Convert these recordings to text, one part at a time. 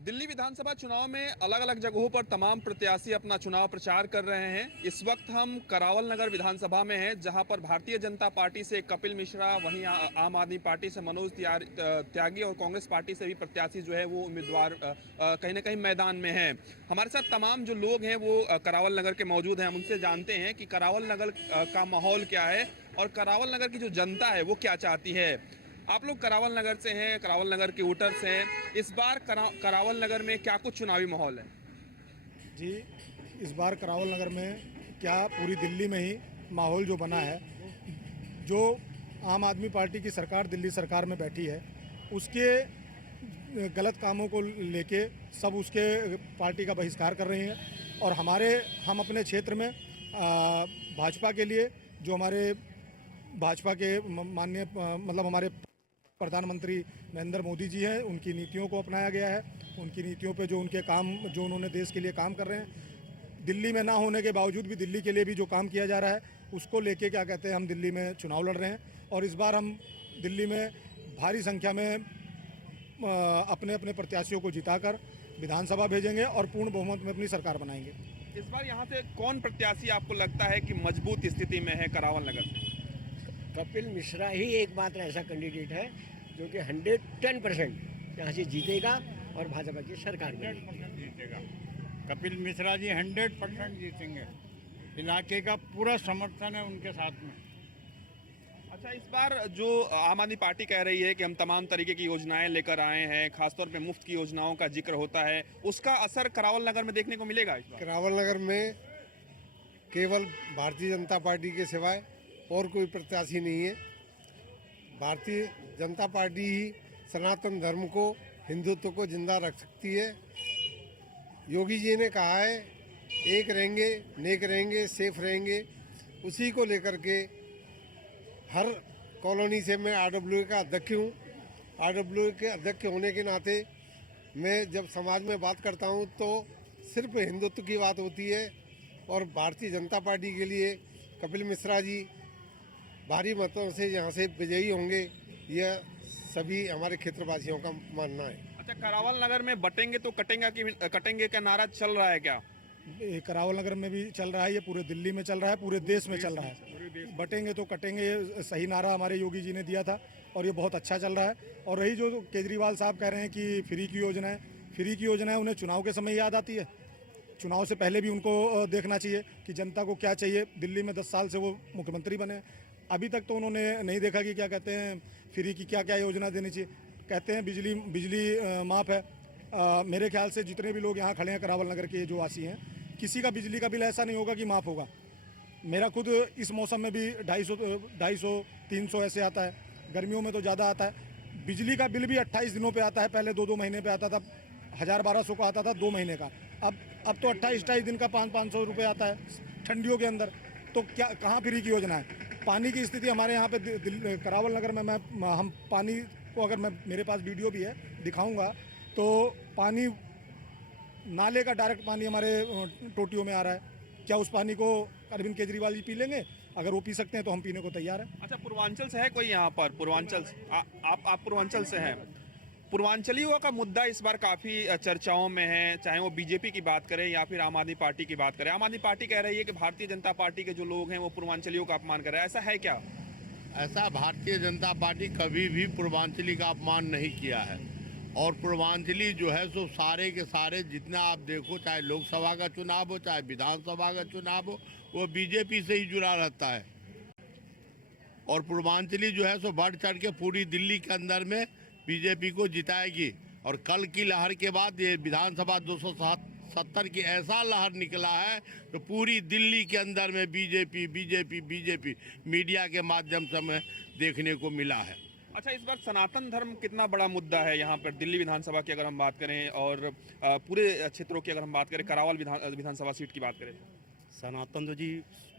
दिल्ली विधानसभा चुनाव में अलग अलग जगहों पर तमाम प्रत्याशी अपना चुनाव प्रचार कर रहे हैं। इस वक्त हम करावल नगर विधानसभा में हैं, जहां पर भारतीय जनता पार्टी से कपिल मिश्रा, वहीं आम आदमी पार्टी से मनोज त्यागी और कांग्रेस पार्टी से भी प्रत्याशी जो है वो उम्मीदवार कहीं ना कहीं मैदान में हैं। हमारे साथ तमाम जो लोग हैं वो करावल नगर के मौजूद हैं। हम उनसे जानते हैं कि करावल नगर का माहौल क्या है और करावल नगर की जो जनता है वो क्या चाहती है। आप लोग करावल नगर से हैं, करावल नगर के वोटर्स हैं। इस बार करावल नगर में क्या कुछ चुनावी माहौल है? जी, इस बार करावल नगर में क्या पूरी दिल्ली में ही माहौल जो बना है, जो आम आदमी पार्टी की सरकार दिल्ली सरकार में बैठी है, उसके गलत कामों को लेके सब उसके पार्टी का बहिष्कार कर रही हैं। और हम अपने क्षेत्र में भाजपा के लिए जो हमारे भाजपा के माननीय मतलब हमारे प्रधानमंत्री नरेंद्र मोदी जी हैं, उनकी नीतियों को अपनाया गया है। उनकी नीतियों पे जो उनके काम जो उन्होंने देश के लिए काम कर रहे हैं, दिल्ली में ना होने के बावजूद भी दिल्ली के लिए भी जो काम किया जा रहा है, उसको लेके क्या कहते हैं, हम दिल्ली में चुनाव लड़ रहे हैं। और इस बार हम दिल्ली में भारी संख्या में अपने अपने प्रत्याशियों को जिताकर विधानसभा भेजेंगे और पूर्ण बहुमत में अपनी सरकार बनाएंगे। इस बार यहाँ से कौन प्रत्याशी आपको लगता है कि मजबूत स्थिति में है करावल नगर से? कपिल मिश्रा ही एकमात्र ऐसा कैंडिडेट है जो कि 110% यहाँ से जीतेगा और भाजपा की सरकार बनेगी। जीतेगा कपिल मिश्रा जी 100% जीतेंगे। इलाके का पूरा समर्थन है उनके साथ में। अच्छा, इस बार जो आम आदमी पार्टी कह रही है कि हम तमाम तरीके की योजनाएं लेकर आए हैं, खासतौर पे मुफ्त की योजनाओं का जिक्र होता है, उसका असर करावल नगर में देखने को मिलेगा इस बार? करावल नगर में केवल भारतीय जनता पार्टी के सिवाय और कोई प्रत्याशी नहीं है। भारतीय जनता पार्टी ही सनातन धर्म को, हिंदुत्व को जिंदा रख सकती है। योगी जी ने कहा है एक रहेंगे, नेक रहेंगे, सेफ रहेंगे। उसी को लेकर के हर कॉलोनी से मैं आरडब्ल्यू का अध्यक्ष हूँ। आरडब्ल्यू के अध्यक्ष होने के नाते मैं जब समाज में बात करता हूँ तो सिर्फ हिंदुत्व की बात होती है। और भारतीय जनता पार्टी के लिए कपिल मिश्रा जी भारी मतों से यहाँ से विजयी होंगे, यह सभी हमारे क्षेत्रवासियों का मानना है। अच्छा, करावल नगर में बटेंगे तो कटेंगे का नारा चल रहा है क्या? ये करावल नगर में भी चल रहा है, ये पूरे दिल्ली में चल रहा है, पूरे देश में चल रहा है। बटेंगे तो कटेंगे, ये सही नारा हमारे योगी जी ने दिया था और ये बहुत अच्छा चल रहा है। और रही जो केजरीवाल साहब कह रहे हैं कि फ्री की योजना है, उन्हें चुनाव के समय याद आती है। चुनाव से पहले भी उनको देखना चाहिए कि जनता को क्या चाहिए। दिल्ली में 10 साल से वो मुख्यमंत्री बने, अभी तक तो उन्होंने नहीं देखा कि क्या कहते हैं फ्री की क्या क्या योजना देनी चाहिए। कहते हैं बिजली माफ़ है। मेरे ख्याल से जितने भी लोग यहाँ खड़े हैं करावल नगर के जो वासी हैं, किसी का बिजली का बिल ऐसा नहीं होगा कि माफ़ होगा। मेरा खुद इस मौसम में भी 250-300 ऐसे आता है। गर्मियों में तो ज़्यादा आता है। बिजली का बिल भी 28 दिनों पे आता है, पहले 2-2 महीने पे आता था। 1000-1200 का आता था 2 महीने का, अब तो 28-28 दिन का 500-500 रुपये आता है ठंडियों के अंदर। तो क्या कहाँ फ्री की योजना है? पानी की स्थिति हमारे यहाँ पे करावल नगर में हम पानी को, अगर मेरे पास वीडियो भी है दिखाऊंगा, तो पानी नाले का डायरेक्ट पानी हमारे टोटियों में आ रहा है। क्या उस पानी को अरविंद केजरीवाल जी पी लेंगे? अगर वो पी सकते हैं तो हम पीने को तैयार हैं। अच्छा, पूर्वांचल से है कोई यहाँ पर? पूर्वांचल आप पूर्वांचल से हैं। पूर्वांचलियों का मुद्दा इस बार काफ़ी चर्चाओं में है, चाहे वो बीजेपी की बात करें या फिर आम आदमी पार्टी की बात करें। आम आदमी पार्टी कह रही है कि भारतीय जनता पार्टी के जो लोग हैं वो पूर्वांचलियों का अपमान कर रहे हैं। ऐसा है क्या? ऐसा भारतीय जनता पार्टी कभी भी पूर्वांचली का अपमान नहीं किया है। और पूर्वांचली जो है सो सारे के सारे जितना आप देखो, चाहे लोकसभा का चुनाव हो चाहे विधानसभा का चुनाव हो, वो बीजेपी से ही जुड़ा रहता है। और पूर्वांचली जो है सो बढ़ चढ़ के पूरी दिल्ली के अंदर में बीजेपी को जिताएगी। और कल की लहर के बाद ये विधानसभा 270 की ऐसा लहर निकला है तो पूरी दिल्ली के अंदर में बीजेपी मीडिया के माध्यम से हमें देखने को मिला है। अच्छा, इस बार सनातन धर्म कितना बड़ा मुद्दा है यहाँ पर दिल्ली विधानसभा की अगर हम बात करें और पूरे क्षेत्रों की अगर हम बात करें, करावल विधानसभा सीट की बात करें? सनातन तो जी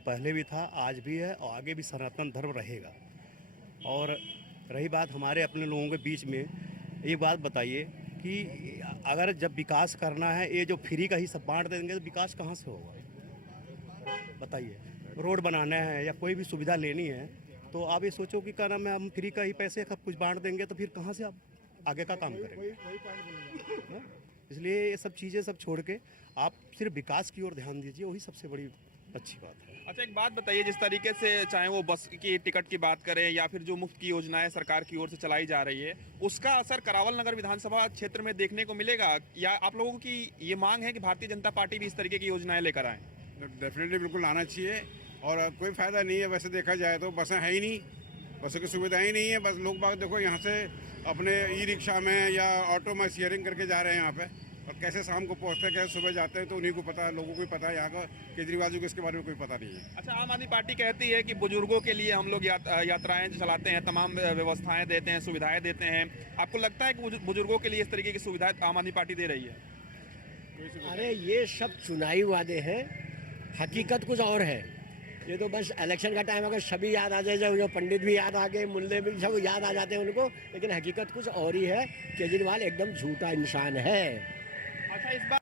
पहले भी था, आज भी है और आगे भी सनातन धर्म रहेगा। और रही बात हमारे अपने लोगों के बीच में, एक बात बताइए कि अगर जब विकास करना है, ये जो फ्री का ही सब बांट देंगे तो विकास कहाँ से होगा? बताइए। रोड बनाना है या कोई भी सुविधा लेनी है तो आप ये सोचो कि क्या नाम है, हम फ्री का ही पैसे सब कुछ बांट देंगे तो फिर कहाँ से आप आगे का काम करेंगे? इसलिए ये सब चीज़ें सब छोड़ के आप सिर्फ विकास की ओर ध्यान दीजिए, वही सबसे बड़ी अच्छी बात है। अच्छा, एक बात बताइए, जिस तरीके से चाहे वो बस की टिकट की बात करें या फिर जो मुफ्त की योजनाएं सरकार की ओर से चलाई जा रही है, उसका असर करावल नगर विधानसभा क्षेत्र में देखने को मिलेगा, या आप लोगों की ये मांग है कि भारतीय जनता पार्टी भी इस तरीके की योजनाएं लेकर आए? डेफिनेटली बिल्कुल आना चाहिए, और कोई फ़ायदा नहीं है वैसे देखा जाए तो। बसें है ही नहीं, बसों की सुविधाएं ही नहीं है। बस लोग बाग देखो यहाँ से अपने ई रिक्शा में या ऑटो में शेयरिंग करके जा रहे हैं यहाँ पे, और कैसे शाम को पहुँचते हैं, कैसे सुबह जाते हैं, तो उन्हीं को पता है, लोगों को ही पता है। यहाँ का केजरीवाल जी को इसके बारे में कोई पता नहीं है। अच्छा, आम आदमी पार्टी कहती है कि बुजुर्गों के लिए हम लोग यात्राएं चलाते हैं, तमाम व्यवस्थाएं देते हैं, सुविधाएं देते हैं। आपको लगता है कि बुजुर्गों के लिए इस तरीके की सुविधाएं आम आदमी पार्टी दे रही है? अरे ये सब चुनावी वादे हैं, हकीकत कुछ और है। ये तो बस इलेक्शन का टाइम अगर सभी याद आ जाए, जो पंडित भी याद आ गए, मुल्ले भी सब याद आ जाते हैं उनको, लेकिन हकीकत कुछ और ही है। केजरीवाल एकदम झूठा इंसान है। अच्छा, इस बार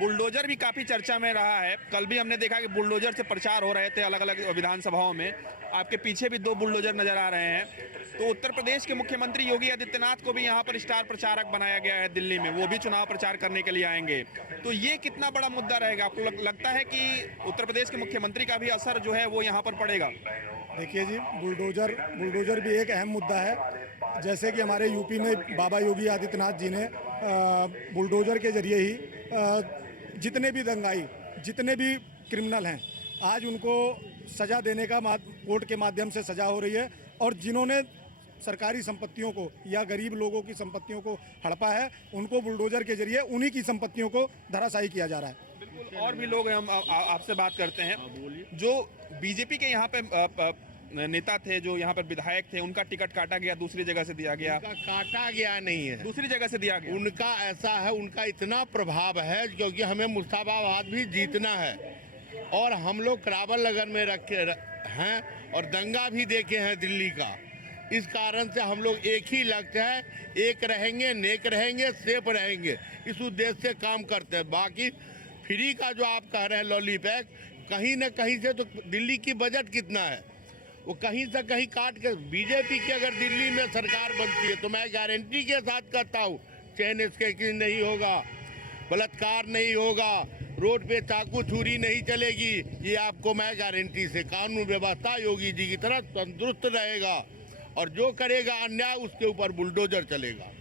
बुलडोजर भी काफी चर्चा में रहा है। कल भी हमने देखा कि बुलडोजर से प्रचार हो रहे थे अलग अलग विधानसभाओं में। आपके पीछे भी 2 बुलडोजर नजर आ रहे हैं। तो उत्तर प्रदेश के मुख्यमंत्री योगी आदित्यनाथ को भी यहाँ पर स्टार प्रचारक बनाया गया है दिल्ली में, वो भी चुनाव प्रचार करने के लिए आएंगे। तो ये कितना बड़ा मुद्दा रहेगा? आपको लगता है कि उत्तर प्रदेश के मुख्यमंत्री का भी असर जो है वो यहाँ पर पड़ेगा? देखिए जी, बुलडोजर भी एक अहम मुद्दा है। जैसे कि हमारे यूपी में बाबा योगी आदित्यनाथ जी ने बुलडोजर के जरिए ही जितने भी दंगाई, जितने भी क्रिमिनल हैं, आज उनको सज़ा देने का कोर्ट के माध्यम से सज़ा हो रही है। और जिन्होंने सरकारी संपत्तियों को या गरीब लोगों की संपत्तियों को हड़पा है, उनको बुलडोजर के जरिए उन्हीं की संपत्तियों को धराशायी किया जा रहा है। बिल्कुल, और भी लोग हम आपसे बात करते हैं। जो बीजेपी के यहाँ पे नेता थे, जो यहाँ पर विधायक थे, उनका टिकट काटा गया, दूसरी जगह से दिया गया। उनका काटा गया नहीं है, दूसरी जगह से दिया गया। उनका ऐसा है, उनका इतना प्रभाव है, क्योंकि हमें मुर्दाबाद भी जीतना है, और हम लोग करावल नगर में रखे हैं और दंगा भी देखे हैं दिल्ली का। इस कारण से हम लोग एक ही लक्ष्य है, एक रहेंगे, नेक रहेंगे, सेफ रहेंगे, इस उद्देश्य से काम करते हैं। बाकी फ्री का जो आप कह रहे हैं लॉलीपॉप, कहीं न कहीं से तो दिल्ली की बजट कितना है, वो कहीं से कहीं काट के बीजेपी की अगर दिल्ली में सरकार बनती है तो मैं गारंटी के साथ कहता हूँ, चेन स्नैचिंग नहीं होगा, बलात्कार नहीं होगा, रोड पे चाकू छुरी नहीं चलेगी। ये आपको मैं गारंटी से, कानून व्यवस्था योगी जी की तरह तंदुरुस्त रहेगा, और जो करेगा अन्याय उसके ऊपर बुलडोजर चलेगा।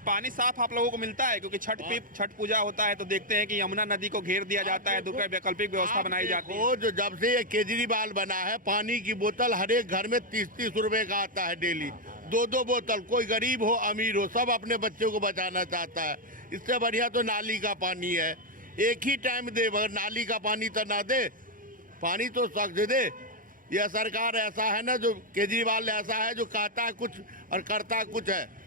पानी साफ आप लोगों को मिलता है? क्योंकि छठ पूजा होता है तो देखते हैं कि यमुना नदी को घेर दिया जाता है, दूसरा वैकल्पिक व्यवस्था बनाई जाती है। वो जो जब से ये केजरीवाल बना है, पानी की बोतल हर एक घर में 30-30 रुपए का आता है डेली, 2-2 बोतल। कोई गरीब हो अमीर हो, सब अपने बच्चों को बचाना चाहता है। इससे बढ़िया तो नाली का पानी है, एक ही टाइम दे, मगर नाली का पानी तो ना दे, पानी तो सख्त दे। यह सरकार ऐसा है ना, जो केजरीवाल ऐसा है जो कहता है कुछ और करता कुछ है।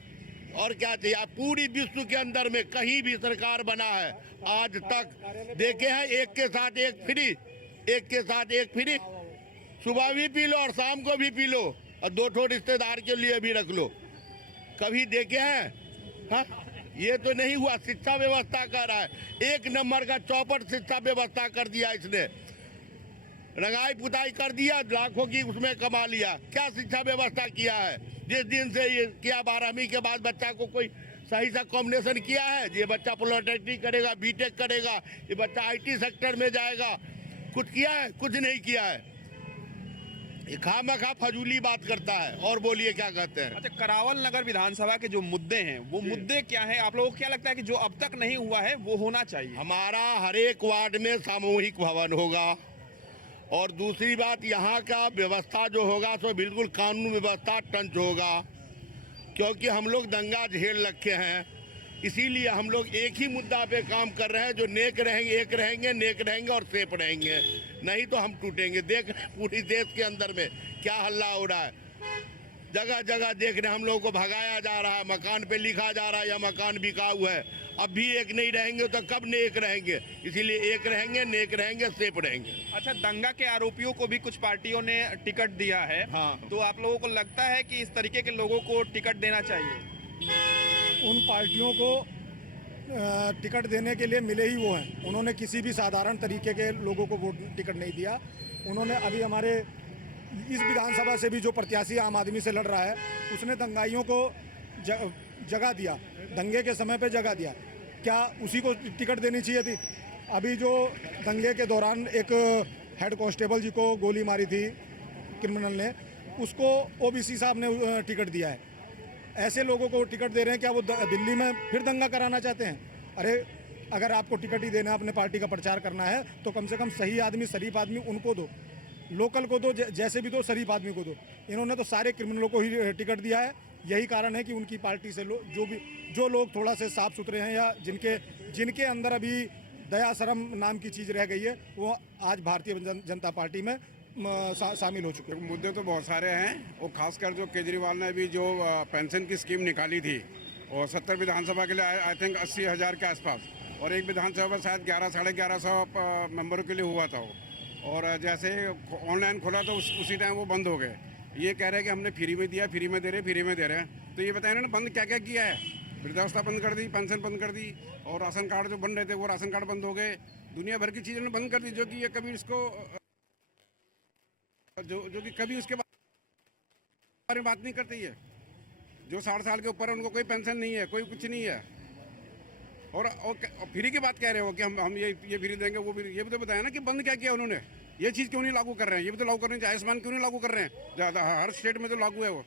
और क्या चाहिए? आप पूरी विश्व के अंदर में कहीं भी सरकार बना है आज तक देखे हैं, एक के साथ एक फ्री, एक के साथ एक फ्री, सुबह भी पी लो और शाम को भी पी लो, और 2 रिश्तेदार के लिए भी रख लो। कभी देखे हैं? हाँ, ये तो नहीं हुआ। शिक्षा व्यवस्था कर रहा है, 1 नंबर का चौपट शिक्षा व्यवस्था कर दिया इसने, रंगाई पुताई कर दिया, लाखों की उसमें कमा लिया। क्या शिक्षा व्यवस्था किया है? जिस दिन से ये किया, 12वीं के बाद बच्चा को कोई सही सा कॉम्बिनेशन किया है? ये बच्चा पॉलिटेक्निक करेगा, बीटेक करेगा, ये बच्चा आईटी सेक्टर में जाएगा, कुछ किया है? कुछ नहीं किया है। ये खामखा फजूली बात करता है। और बोलिए क्या कहते हैं? अच्छा, करावल नगर विधानसभा के जो मुद्दे हैं, वो मुद्दे क्या है? आप लोगों को क्या लगता है कि जो अब तक नहीं हुआ है वो होना चाहिए? हमारा हर एक वार्ड में सामूहिक भवन होगा, और दूसरी बात, यहाँ का व्यवस्था जो होगा सो बिल्कुल कानून व्यवस्था टंच होगा, क्योंकि हम लोग दंगा झेल रखे हैं। इसीलिए हम लोग एक ही मुद्दा पे काम कर रहे हैं, जो नेक रहेंगे, एक रहेंगे, नेक रहेंगे और सेफ रहेंगे, नहीं तो हम टूटेंगे। देख रहे हैं पूरी देश के अंदर में क्या हल्ला हो रहा है, जगह जगह देख रहे हैं हम लोगों को भगाया जा रहा है, मकान पे लिखा जा रहा है या मकान बिकाऊ है। अब भी एक नहीं रहेंगे तो कब नेक रहेंगे? इसीलिए एक रहेंगे, नेक रहेंगे, सेफ रहेंगे। अच्छा, दंगा के आरोपियों को भी कुछ पार्टियों ने टिकट दिया है। हाँ। तो आप लोगों को लगता है कि इस तरीके के लोगों को टिकट देना चाहिए? उन पार्टियों को टिकट देने के लिए मिले ही वो हैं। उन्होंने किसी भी साधारण तरीके के लोगों को वोट टिकट नहीं दिया। उन्होंने अभी हमारे इस विधानसभा से भी जो प्रत्याशी आम आदमी से लड़ रहा है, उसने दंगाइयों को जगह दिया, दंगे के समय पे जगह दिया। क्या उसी को टिकट देनी चाहिए थी? अभी जो दंगे के दौरान एक हेड कांस्टेबल जी को गोली मारी थी क्रिमिनल ने, उसको ओबीसी साहब ने टिकट दिया है। ऐसे लोगों को टिकट दे रहे हैं, क्या वो दिल्ली में फिर दंगा कराना चाहते हैं? अरे अगर आपको टिकट ही देना है, अपने पार्टी का प्रचार करना है, तो कम से कम सही आदमी, शरीफ आदमी उनको दो, लोकल को दो, जैसे भी दो, शरीफ आदमी को दो। इन्होंने तो सारे क्रिमिनलों को ही टिकट दिया है। यही कारण है कि उनकी पार्टी से जो लोग थोड़ा से साफ सुथरे हैं या जिनके अंदर अभी दया शर्म नाम की चीज़ रह गई है, वो आज भारतीय जनता पार्टी में शामिल हो चुके हैं। मुद्दे तो बहुत सारे हैं, और खासकर जो केजरीवाल ने अभी जो पेंशन की स्कीम निकाली थी, और 70 विधानसभा के लिए आई थिंक 80,000 के आसपास, और एक विधानसभा में शायद 1100-1150 मेंबरों के लिए हुआ था वो। और जैसे ऑनलाइन खोला तो उसी टाइम वो बंद हो गए। ये कह रहे हैं कि हमने फ्री में दिया, फ्री में दे रहे हैं। तो ये बताएं इन्होंने बंद क्या क्या किया है? वृद्धावस्था बंद कर दी, पेंशन बंद कर दी, और राशन कार्ड जो बन रहे थे वो राशन कार्ड बंद हो गए। दुनिया भर की चीज़ें उन्होंने बंद कर दी, जो कि ये कभी इसको जो कि कभी उसके बारे में बात नहीं करती है। जो 60 साल के ऊपर है उनको कोई पेंशन नहीं है, कोई कुछ नहीं है, और फ्री की बात कह रहे हो कि हम ये फ्री देंगे, वो फ्री। ये भी तो बताया ना कि बंद क्या किया उन्होंने, ये चीज़ क्यों नहीं लागू कर रहे हैं? ये भी तो लागू करने चाहिए। आयुष्मान क्यों नहीं लागू कर रहे हैं? ज़्यादा हर स्टेट में तो लागू है वो।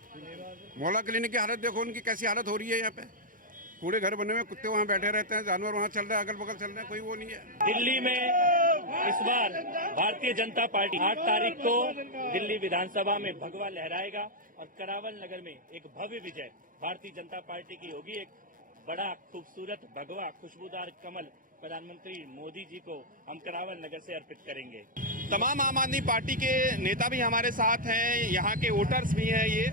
मोहल्ला क्लिनिक की हालत देखो, उनकी कैसी हालत हो रही है। यहाँ पे कूड़े घर बने हुए, कुत्ते वहाँ बैठे रहते हैं, जानवर वहाँ चल रहे हैं, अगल बगल चल रहे हैं, कोई वो नहीं है। दिल्ली में इस बार भारतीय जनता पार्टी 8 तारीख को दिल्ली विधानसभा में भगवा लहराएगा, और करावल नगर में एक भव्य विजय भारतीय जनता पार्टी की होगी। एक बड़ा खूबसूरत भगवा खुशबूदार कमल प्रधानमंत्री मोदी जी को हम करावल नगर से अर्पित करेंगे। तमाम आम आदमी पार्टी के नेता भी हमारे साथ हैं, यहाँ के वोटर्स भी हैं। ये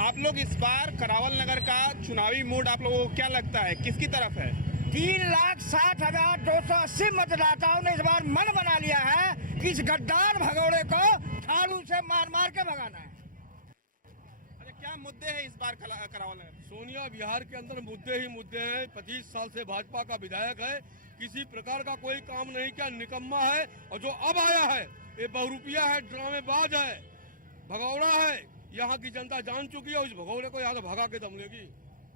आप लोग इस बार करावल नगर का चुनावी मूड आप लोगों को क्या लगता है, किसकी तरफ है? 3,60,280 मतदाताओं ने इस बार मन बना लिया है कि इस गद्दार भगोड़े को झाड़ू से मार मार के भगाना है। अच्छा, क्या मुद्दे हैं इस बार करावल नगर? सोनिया बिहार के अंदर मुद्दे ही मुद्दे हैं। 25 साल से भाजपा का विधायक है, किसी प्रकार का कोई काम नहीं किया, निकम्मा है। और जो अब आया है ये बहुरूपिया है, ड्रामेबाज है, भगौड़ा है। यहाँ की जनता जान चुकी है, उस भगौड़े को यहाँ से भगा के दम लेगी।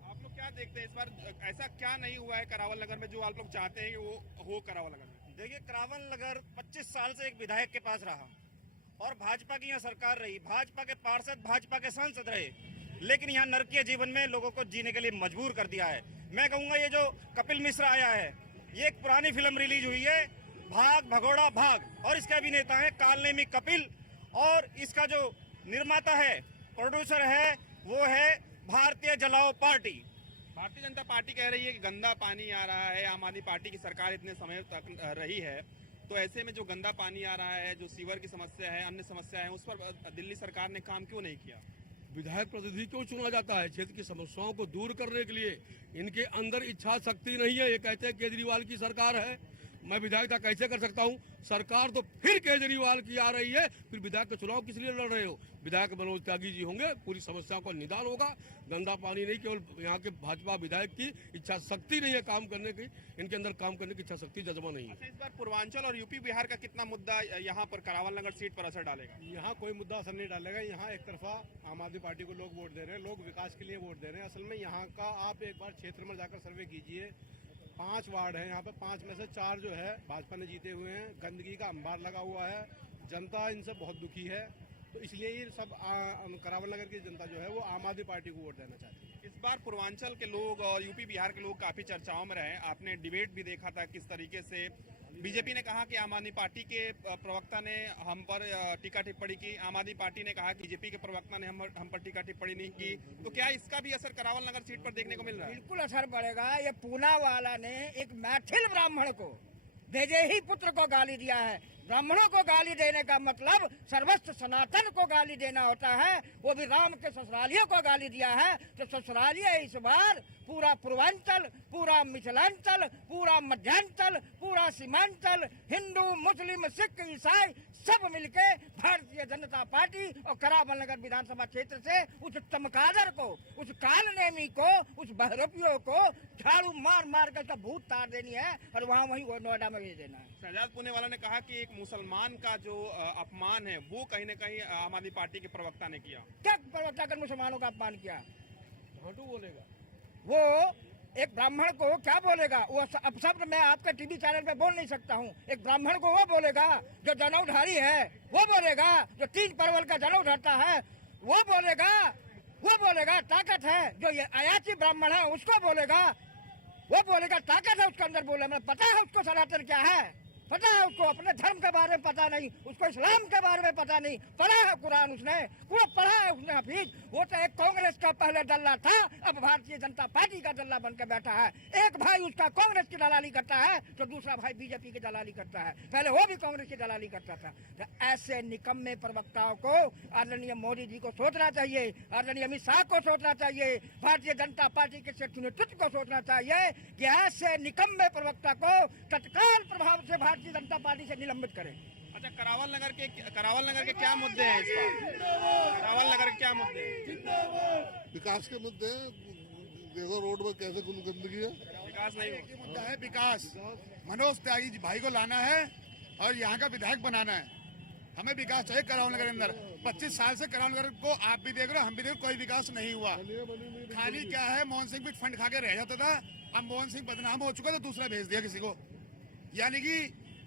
आप लोग क्या देखते हैं इस बार, ऐसा क्या नहीं हुआ है करावल नगर में जो आप लोग चाहते हैं कि वो हो करावल नगर में? देखिए, करावल नगर 25 साल से एक विधायक के पास रहा, और भाजपा की यहाँ सरकार रही, भाजपा के पार्षद, भाजपा के सांसद रहे, लेकिन यहाँ नरकीय जीवन में लोगों को जीने के लिए मजबूर कर दिया है। मैं कहूँगा ये जो कपिल मिश्रा आया है, ये एक पुरानी फिल्म रिलीज हुई है, भाग भगोड़ा भाग, और इसके अभिनेता है कालनेमी कपिल, और इसका जो निर्माता है, प्रोड्यूसर है, वो है भारतीय जलाओ पार्टी। भारतीय जनता पार्टी कह रही है कि गंदा पानी आ रहा है, आम आदमी पार्टी की सरकार इतने समय तक रही है, तो ऐसे में जो गंदा पानी आ रहा है, जो सीवर की समस्या है, अन्य समस्या है, उस पर दिल्ली सरकार ने काम क्यों नहीं किया? विधायक प्रतिनिधि क्यों चुना जाता है? क्षेत्र की समस्याओं को दूर करने के लिए। इनके अंदर इच्छा शक्ति नहीं है। ये कहते हैं केजरीवाल की सरकार है, मैं विधायकता कैसे कर सकता हूं? सरकार तो फिर केजरीवाल की आ रही है, फिर विधायक का चुनाव किस लिए लड़ रहे हो? विधायक मनोज त्यागी जी होंगे, पूरी समस्या का निदान होगा। गंदा पानी नहीं, केवल यहाँ के भाजपा विधायक की इच्छा शक्ति नहीं है काम करने की, इनके अंदर काम करने की इच्छा शक्ति जज्बा नहीं है। अच्छा, इस बार पूर्वांचल और यूपी बिहार का कितना मुद्दा यहाँ पर करावल नगर सीट पर असर डालेगा? यहाँ कोई मुद्दा असर नहीं डालेगा। यहाँ एक तरफा आम आदमी पार्टी को लोग वोट दे रहे हैं, लोग विकास के लिए वोट दे रहे हैं। असल में यहाँ का आप एक बार क्षेत्र में जाकर सर्वे कीजिए, 5 वार्ड है यहाँ पर, 5 में से 4 जो है भाजपा ने जीते हुए हैं। गंदगी का अंबार लगा हुआ है, जनता इनसे बहुत दुखी है, तो इसलिए ये सब करावल नगर की जनता जो है वो आम आदमी पार्टी को वोट देना चाहती है। इस बार पूर्वांचल के लोग और यूपी बिहार के लोग काफी चर्चाओं में रहे। आपने डिबेट भी देखा था किस तरीके से बीजेपी ने कहा कि आम आदमी पार्टी के प्रवक्ता ने हम पर टीका टिप्पणी की, आम आदमी पार्टी ने कहा कि बीजेपी के प्रवक्ता ने हम पर टीका टिप्पणी नहीं की। तो क्या इसका भी असर करावल नगर सीट पर देखने को मिल रहा है? बिल्कुल असर पड़ेगा। ये पूना वाला ने एक मैथिल ब्राह्मण को, भेजे ही पुत्र को गाली दिया है। ब्राह्मणों को गाली देने का मतलब सर्वस्व सनातन को गाली देना होता है, वो भी राम के ससुरालियों को गाली दिया है। तो ससुरालिया इस बार पूरा पूर्वांचल, पूरा मिथिलांचल, पूरा मध्यांचल, पूरा सीमांचल, हिंदू, मुस्लिम, सिख, ईसाई सब मिलके भारतीय जनता पार्टी और करावल नगर विधानसभा क्षेत्र से उस चमकादड़ को, उस कालनेमी को, उस बहरूपियों को झाड़ू मार मार कर भूत तार देनी है और वहीं नोएडा में भेज देना है। शहजाद पुणेवाला ने कहा कि एक मुसलमान का जो अपमान है वो कहीं न कहीं आम आदमी पार्टी के प्रवक्ता ने किया। क्या प्रवक्ता कर मुसलमानों का अपमान किया? झाटू बोलेगा। वो एक ब्राह्मण को क्या बोलेगा वो अपशब्द मैं आपके टीवी चैनल पे बोल नहीं सकता हूँ। एक ब्राह्मण को वो बोलेगा जो जनेऊधारी है, वो बोलेगा जो 3 परवल का जनेऊ धरता है, वो बोलेगा ताकत है। जो ये अयाची ब्राह्मण है उसको बोलेगा, वो बोलेगा ताकत है उसके अंदर। बोले मैं पता है उसको सनातन क्या है, पता है उसको अपने धर्म के बारे में पता नहीं, उसको इस्लाम के बारे में पता नहीं। पढ़ा है कुरान उसने, पूरा पढ़ा है उसने हफीज। वो तो एक कांग्रेस का पहले दल्ला था, अब भारतीय जनता पार्टी का दल्ला बन के बैठा है। एक भाई उसका कांग्रेस की दलाली करता है तो दूसरा भाई बीजेपी की दलाली करता है। पहले वो भी कांग्रेस की दलाली करता था। तो ऐसे निकम्मे प्रवक्ताओं को आदरणीय मोदी जी को सोचना चाहिए, आदरणीय अमित शाह को सोचना चाहिए, भारतीय जनता पार्टी के नेतृत्व को सोचना चाहिए कि ऐसे निकम्मे प्रवक्ता को तत्काल प्रभाव से भारतीय जनता पार्टी से निलंबित करें। अच्छा, करावल नगर के क्या मुद्दे हैं इस बार? करावल नगर के क्या मुद्दे हैं? विकास के मुद्दे हैं। देखो रोड में कैसे गंदगी है। विकास नहीं हो। मुद्दा है विकास। मनोज त्यागी भाई को लाना है और यहाँ का विधायक बनाना है। हमें विकास चाहिए करावल नगर अंदर। 25 साल से करावल नगर को आप भी देख रहे हो, हम भी देख रहे हो, कोई विकास नहीं हुआ। खाली क्या है, मोहन सिंह भी फंड खा के रह जाता था। अब मोहन सिंह बदनाम हो चुका तो दूसरा भेज दिया किसी को। यानी कि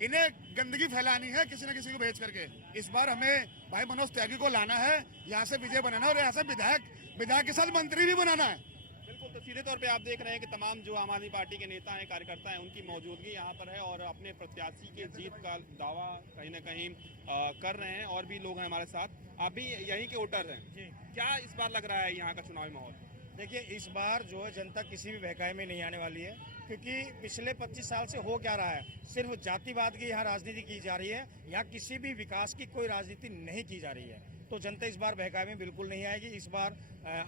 इन्हें गंदगी फैलानी है किसी न किसी को भेज करके। इस बार हमें भाई मनोज त्यागी को लाना है, यहाँ से विजय बनाना है और यहाँ से विधायक के साथ मंत्री भी बनाना है। बिल्कुल, तो सीधे तौर पे आप देख रहे हैं कि तमाम जो आम आदमी पार्टी के नेता हैं, कार्यकर्ता हैं, उनकी मौजूदगी यहाँ पर है और अपने प्रत्याशी के जीत का दावा कहीं ना कहीं कर रहे हैं। और भी लोग हैं हमारे साथ, आप भी यहीं के वोटर हैं जी। क्या इस बार लग रहा है यहाँ का चुनावी माहौल? देखिए, इस बार जो है जनता किसी भी बहकावे में नहीं आने वाली है, क्योंकि पिछले 25 साल से हो क्या रहा है, सिर्फ जातिवाद की यहाँ राजनीति की जा रही है। यहाँ किसी भी विकास की कोई राजनीति नहीं की जा रही है। तो जनता इस बार बहकावे में बिल्कुल नहीं आएगी। इस बार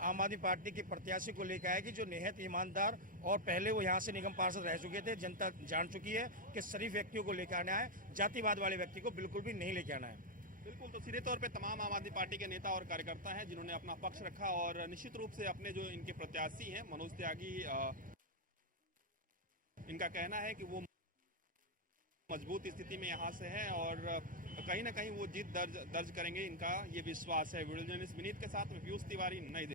आम आदमी पार्टी के प्रत्याशी को लेकर आएगी जो निहत ईमानदार, और पहले वो यहाँ से निगम पार्षद रह चुके थे। जनता जान चुकी है कि शरीफ व्यक्तियों को लेकर आना है, जातिवाद वाले व्यक्ति को बिल्कुल भी नहीं लेके आना है। बिल्कुल, तो सीधे तौर पे तमाम आम आदमी पार्टी के नेता और कार्यकर्ता हैं जिन्होंने अपना पक्ष रखा और निश्चित रूप से अपने जो इनके प्रत्याशी हैं मनोज त्यागी, इनका कहना है कि वो मजबूत स्थिति में यहाँ से हैं और कहीं ना कहीं वो जीत दर्ज करेंगे, इनका ये विश्वास है। वीडियो जर्नलिस्ट विनीत के साथ में पीयूष तिवारी, नई दिल्ली।